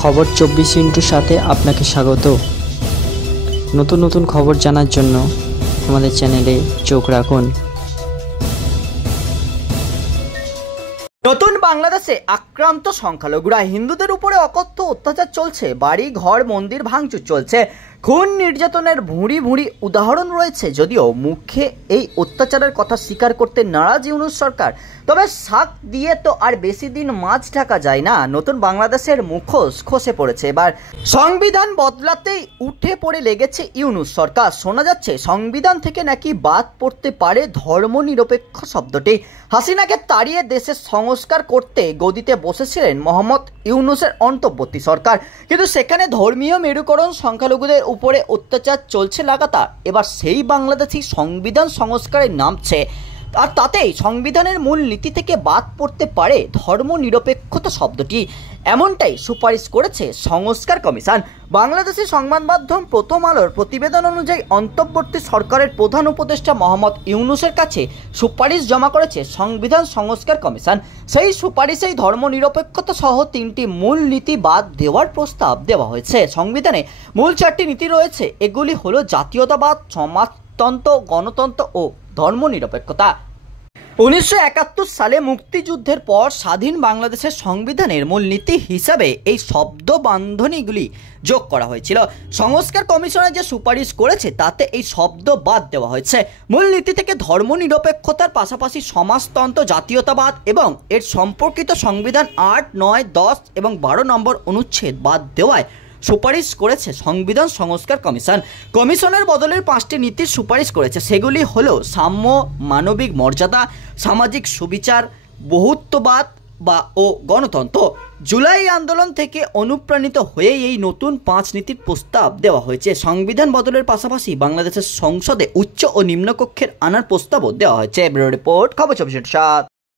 খবর 24 সাথে আপনাকে স্বাগত। নতুন নতুন খবর জানার জন্য আমাদের চ্যানেলে চোখ রাখুন। নতুন বাংলাদেশে আক্রান্ত সংখ্যালঘুরা, হিন্দুদের উপরে অকথ্য অত্যাচার চলছে, বাড়ি ঘর মন্দির ভাঙচুর চলছে, খুন নির্যাতনের ভুঁড়ি ভুঁড়ি উদাহরণ রয়েছে। যদিও মুখে এই অত্যাচারের কথা স্বীকার করতে নারাজ ইউনূস সরকার, তবে শাক দিয়ে তো আর বেশি দিন মাছ ঢাকা যায় না। নতুন বাংলাদেশের মুখোশ খসে পড়েছে। এবার সংবিধান বদলাতেই উঠে পড়ে লেগেছে ইউনূস সরকার। শোনা যাচ্ছে সংবিধান থেকে নাকি বাদ পড়তে পারে ধর্মনিরপেক্ষ শব্দটি। হাসিনাকে তাড়িয়ে দেশের সংস্কার করতে গদিতে বসেছিলেন মোহাম্মদ ইউনূসের অন্তর্বর্তী সরকার, কিন্তু সেখানে ধর্মীয় মেরুকরণ, সংখ্যালঘুদের উপরে অত্যাচার চলছে লাগাতার। এবার সেই বাংলাদেশি সংবিধান সংস্কারে নামছে, আর তাতেই সংবিধানের মূল নীতি থেকে বাদ পড়তে পারে ধর্মনিরপেক্ষতা শব্দটি। এমনটাই সুপারিশ করেছে সংস্কার কমিশন। বাংলাদেশি সংবাদ মাধ্যম প্রথম আলোর প্রতিবেদন অনুযায়ী অন্তর্বর্তী সরকারের প্রধান উপদেষ্টা মোহাম্মদ ইউনূসের কাছে সুপারিশ জমা করেছে সংবিধান সংস্কার কমিশন। সেই সুপারিশেই ধর্মনিরপেক্ষতা সহ 3টি মূল নীতি বাদ দেওয়ার প্রস্তাব দেওয়া হয়েছে। সংবিধানে মূল 4টি নীতি রয়েছে। এগুলি হলো জাতীয়তাবাদ, সমাজতন্ত্র, গণতন্ত্র ও ধর্মনিরপেক্ষতা। 1971 সালে মুক্তিযুদ্ধের পর স্বাধীন বাংলাদেশের সংবিধানের মূলনীতি হিসাবে এই শব্দ বান্ধনীগুলি যোগ করা হয়েছিল। সংস্কার কমিশনে যে সুপারিশ করেছে তাতে এই শব্দ বাদ দেওয়া হয়েছে। মূলনীতি থেকে ধর্মনিরপেক্ষতার পাশাপাশি সমাজতন্ত্র, জাতীয়তাবাদ এবং এর সম্পর্কিত সংবিধান 8, 9, 10 এবং 12 নম্বর অনুচ্ছেদ বাদ দেওয়ায় সুপারিশ করেছে সংবিধান সংস্কার কমিশন। কমিশনের বদলের 5টি নীতির সুপারিশ করেছে। সেগুলি হলো সাম্য, মানবিক মর্যাদা, সামাজিক সুবিচার, বহুত্ববাদ ও গণতন্ত্র। জুলাই আন্দোলন থেকে অনুপ্রাণিত হয়ে এই নতুন 5 নীতির প্রস্তাব দেওয়া হয়েছে। সংবিধান বদলের পাশাপাশি বাংলাদেশের সংসদে উচ্চ ও নিম্নকক্ষের আনার প্রস্তাবও দেওয়া হয়েছে। ব্যুরো রিপোর্ট, খবর 24/7।